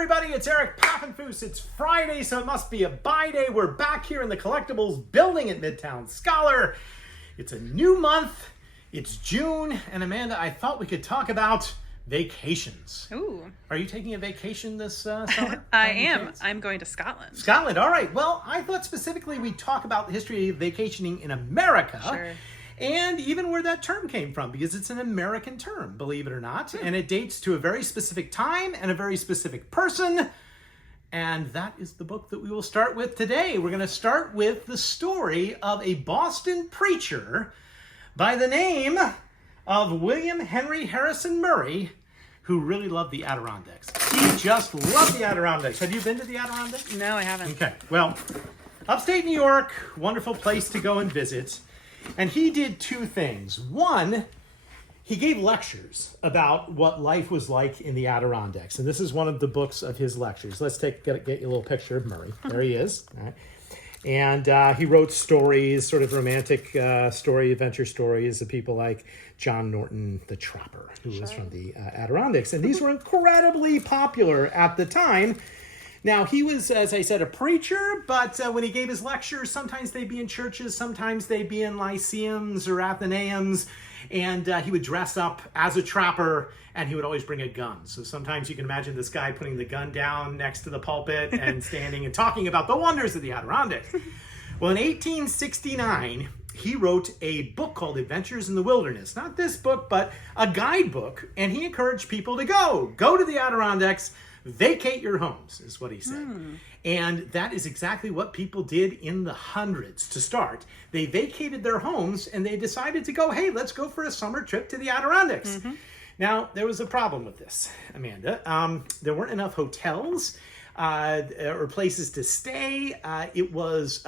everybody, it's Eric Pappenfoos. It's Friday, so it must be a buy day. We're back here in the Collectibles building at Midtown Scholar. It's a new month, it's June, and Amanda, I thought we could talk about vacations. Ooh. Are you taking a vacation this summer? I am. I'm going to Scotland. Scotland, all right. Well, I thought specifically we'd talk about the history of vacationing in America. Sure. And even where that term came from, because it's an American term, believe it or not. And it dates to a very specific time and a very specific person. And that is the book that we will start with today. We're going to start with the story of a Boston preacher by the name of William Henry Harrison Murray, who really loved the Adirondacks. He just loved the Adirondacks. Have you been to the Adirondacks? No, I haven't. Okay, well, upstate New York, wonderful place to go and visit. And he did two things. One, he gave lectures about what life was like in the Adirondacks. And this is one of the books of his lectures. Let's get you a little picture of Murray. There he is. All right. And he wrote stories, sort of romantic adventure stories of people like John Norton, the trapper, who was from the Adirondacks. And these were incredibly popular at the time. Now, he was, as I said, a preacher, but when he gave his lectures, sometimes they'd be in churches, sometimes they'd be in lyceums or athenaeums, and he would dress up as a trapper, and he would always bring a gun. So sometimes you can imagine this guy putting the gun down next to the pulpit and standing and talking about the wonders of the Adirondacks. Well, in 1869, he wrote a book called Adventures in the Wilderness. Not this book, but a guidebook, and he encouraged people to go to the Adirondacks, vacate your homes, is what he said. And that is exactly what people did in the hundreds to start. They vacated their homes and they decided to go, hey, let's go for a summer trip to the Adirondacks. Now, there was a problem with this, Amanda. There weren't enough hotels or places to stay. It was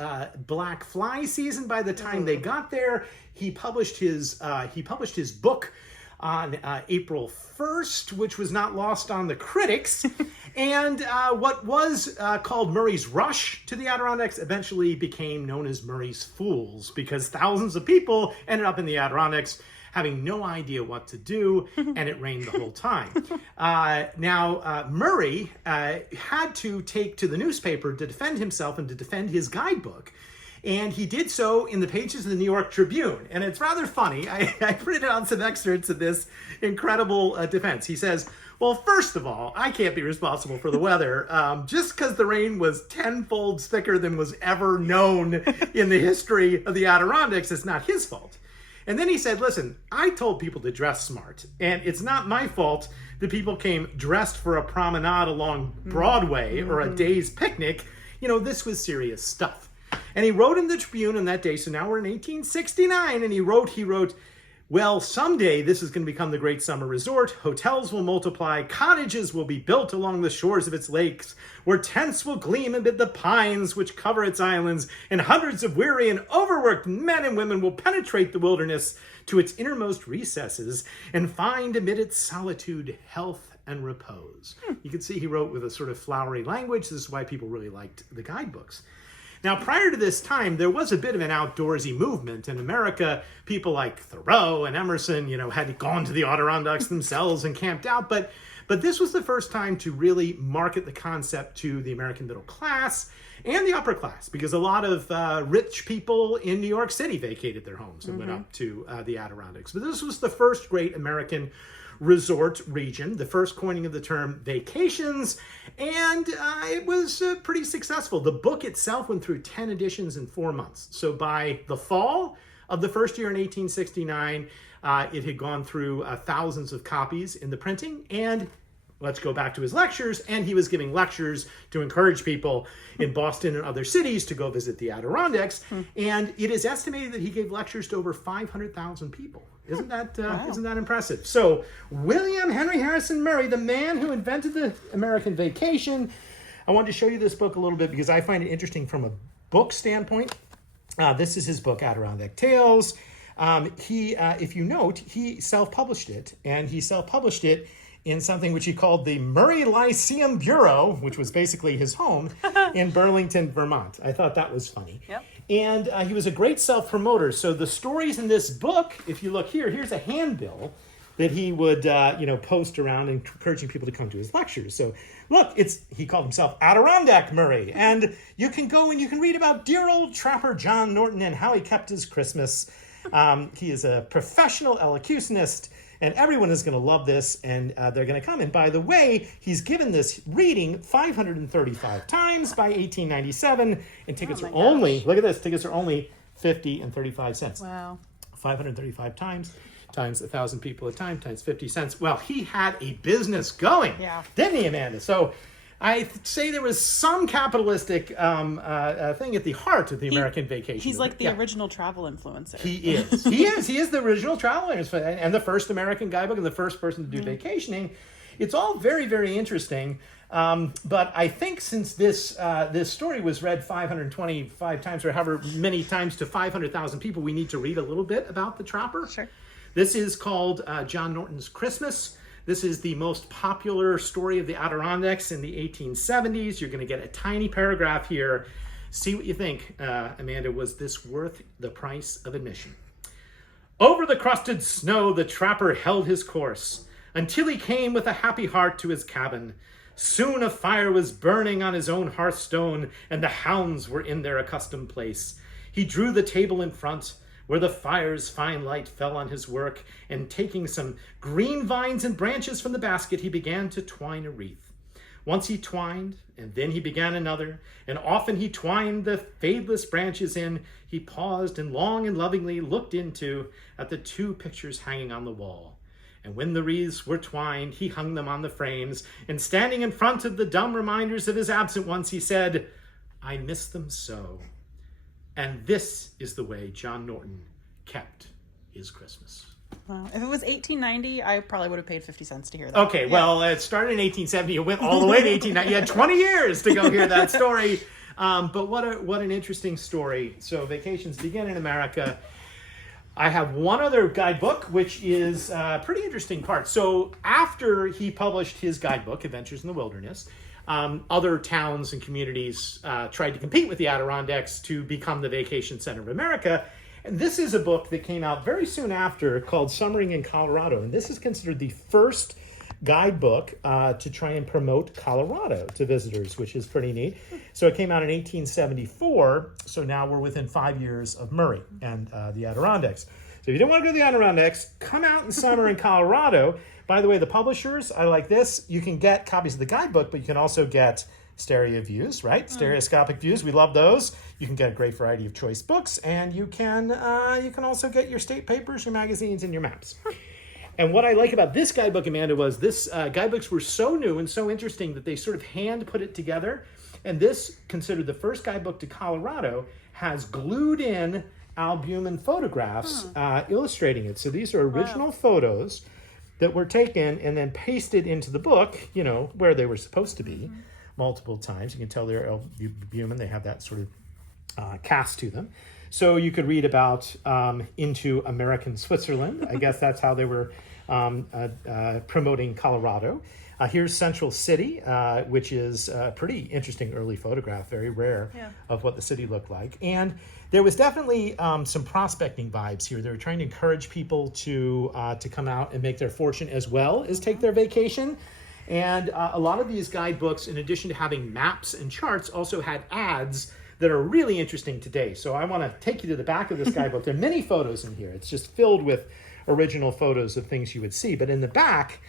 black fly season by the time they got there. He published his book on April 1st, which was not lost on the critics. And what was called Murray's Rush to the Adirondacks eventually became known as Murray's Fools, because thousands of people ended up in the Adirondacks having no idea what to do, and it rained the whole time. Murray had to take to the newspaper to defend himself and to defend his guidebook. And he did so in the pages of the New York Tribune. And it's rather funny. I printed out some excerpts of this incredible defense. He says, well, first of all, I can't be responsible for the weather. Just because the rain was tenfold thicker than was ever known in the history of the Adirondacks, it's not his fault. And then he said, listen, I told people to dress smart. And it's not my fault that people came dressed for a promenade along Broadway or a day's picnic. You know, this was serious stuff. And he wrote in the Tribune on that day, so now we're in 1869, and he wrote, well, someday this is going to become the great summer resort. Hotels will multiply, cottages will be built along the shores of its lakes, where tents will gleam amid the pines which cover its islands, and hundreds of weary and overworked men and women will penetrate the wilderness to its innermost recesses and find amid its solitude health and repose. You can see he wrote with a sort of flowery language. This is why people really liked the guidebooks. Now, prior to this time, there was a bit of an outdoorsy movement in America. People like Thoreau and Emerson, had gone to the Adirondacks themselves and camped out. But this was the first time to really market the concept to the American middle class and the upper class, because a lot of rich people in New York City vacated their homes and went up to the Adirondacks. But this was the first great American resort region, the first coining of the term vacations, and it was pretty successful. The book itself went through 10 editions in 4 months. So by the fall of the first year in 1869, it had gone through thousands of copies in the printing, and let's go back to his lectures, and he was giving lectures to encourage people in Boston and other cities to go visit the Adirondacks, and it is estimated that he gave lectures to over 500,000 people. Isn't that impressive? So, William Henry Harrison Murray, the man who invented the American vacation. I wanted to show you this book a little bit because I find it interesting from a book standpoint. This is his book, Adirondack Tales. If you note, he self-published it, and he self-published it in something which he called the Murray Lyceum Bureau, which was basically his home in Burlington, Vermont. I thought that was funny. Yep. And he was a great self-promoter. So the stories in this book, if you look here, here's a handbill that he would, post around encouraging people to come to his lectures. So look, he called himself Adirondack Murray. And you can go and you can read about dear old trapper John Norton and how he kept his Christmas. He is a professional elocutionist, and everyone is going to love this, and they're going to come. And by the way, he's given this reading 535 times by 1897, and tickets are only, look at this, tickets are only 50 and 35 cents. Wow. 535 times 1,000 people a time, times 50 cents. Well, he had a business going, didn't he, Amanda? So I say there was some capitalistic thing at the heart of the American vacation. He's like the original travel influencer. He is. He is the original travel influencer and the first American guidebook and the first person to do vacationing. It's all very, very interesting. But I think since this story was read 525 times or however many times to 500,000 people, we need to read a little bit about the trapper. Sure. This is called John Norton's Christmas. This is the most popular story of the Adirondacks in the 1870s. You're going to get a tiny paragraph here. See what you think. Amanda, was this worth the price of admission? Over the crusted snow, the trapper held his course until he came with a happy heart to his cabin. Soon a fire was burning on his own hearthstone, and the hounds were in their accustomed place. He drew the table in front, where the fire's fine light fell on his work, and taking some green vines and branches from the basket, he began to twine a wreath. Once he twined, and then he began another, and often he twined the fadeless branches in. He paused and long and lovingly looked at the two pictures hanging on the wall. And when the wreaths were twined, he hung them on the frames, and standing in front of the dumb reminders of his absent ones, he said, "I miss them so." And this is the way John Norton kept his Christmas. Wow. If it was 1890, I probably would have paid 50 cents to hear that. Okay, well, it started in 1870. It went all the way to 1890. You had 20 years to go hear that story. But what an interesting story. So vacations begin in America. I have one other guidebook, which is a pretty interesting part. So after he published his guidebook, Adventures in the Wilderness, other towns and communities tried to compete with the Adirondacks to become the vacation center of America. And this is a book that came out very soon after called Summering in Colorado. And this is considered the first guidebook to try and promote Colorado to visitors, which is pretty neat. So it came out in 1874. So now we're within 5 years of Murray and the Adirondacks. So if you don't want to go to the Adirondacks, come out and summer in Colorado. By the way, the publishers, I like this. You can get copies of the guidebook, but you can also get stereo views, right? Stereoscopic views. We love those. You can get a great variety of choice books, and you can also get your state papers, your magazines, and your maps. And what I like about this guidebook, Amanda, was this guidebooks were so new and so interesting that they sort of hand put it together. And this, considered the first guidebook to Colorado, has glued in albumin photographs illustrating it. So these are original photos that were taken and then pasted into the book, where they were supposed to be multiple times. You can tell they're albumin. They have that sort of cast to them. So you could read about Into American Switzerland. I guess that's how they were promoting Colorado. Here's Central City, which is a pretty interesting early photograph, very rare, of what the city looked like. And there was definitely some prospecting vibes here. They were trying to encourage people to come out and make their fortune as well as take their vacation. And a lot of these guidebooks, in addition to having maps and charts, also had ads that are really interesting today. So I want to take you to the back of this guidebook. There are many photos in here. It's just filled with original photos of things you would see. But in the back,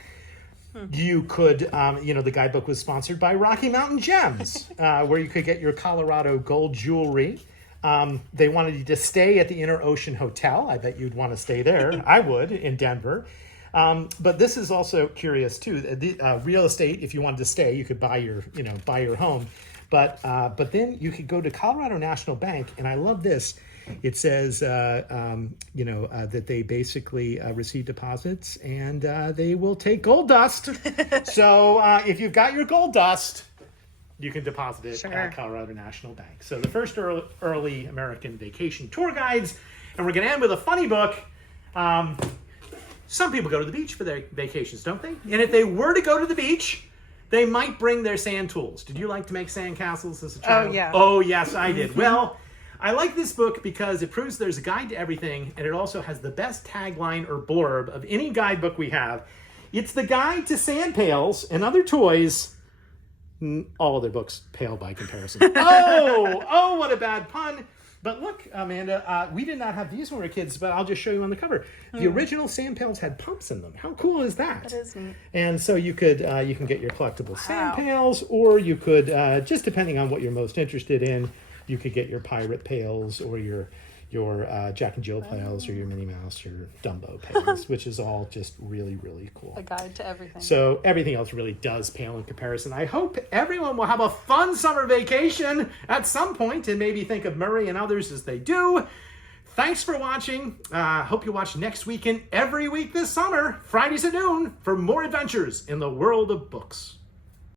you could, the guidebook was sponsored by Rocky Mountain Gems, where you could get your Colorado gold jewelry. They wanted you to stay at the Inner Ocean Hotel. I bet you'd want to stay there. I would, in Denver. But this is also curious too. The real estate, if you wanted to stay, you could buy your home. But then you could go to Colorado National Bank, and I love this. It says, that they basically receive deposits, and they will take gold dust. So if you've got your gold dust, you can deposit it at Colorado National Bank. So the first early American vacation tour guides, and we're going to end with a funny book. Some people go to the beach for their vacations, don't they? And if they were to go to the beach, they might bring their sand tools. Did you like to make sand castles as a child? Oh, yeah. Oh, yes, I did. Well, I like this book because it proves there's a guide to everything, and it also has the best tagline or blurb of any guidebook we have. It's the guide to sand pails and other toys. All other books pale by comparison. Oh, what a bad pun. But look, Amanda, we did not have these when we were kids, but I'll just show you on the cover. The original sand pails had pumps in them. How cool is that? That is neat. And so you can get your collectible sand pails, or you could, just depending on what you're most interested in, you could get your pirate pails or your Jack and Jill pails or your Minnie Mouse, your Dumbo pails, which is all just really, really cool. A guide to everything. So everything else really does pale in comparison. I hope everyone will have a fun summer vacation at some point and maybe think of Murray and others as they do. Thanks for watching. Hope you watch next weekend every week this summer, Fridays at noon, for more adventures in the world of books.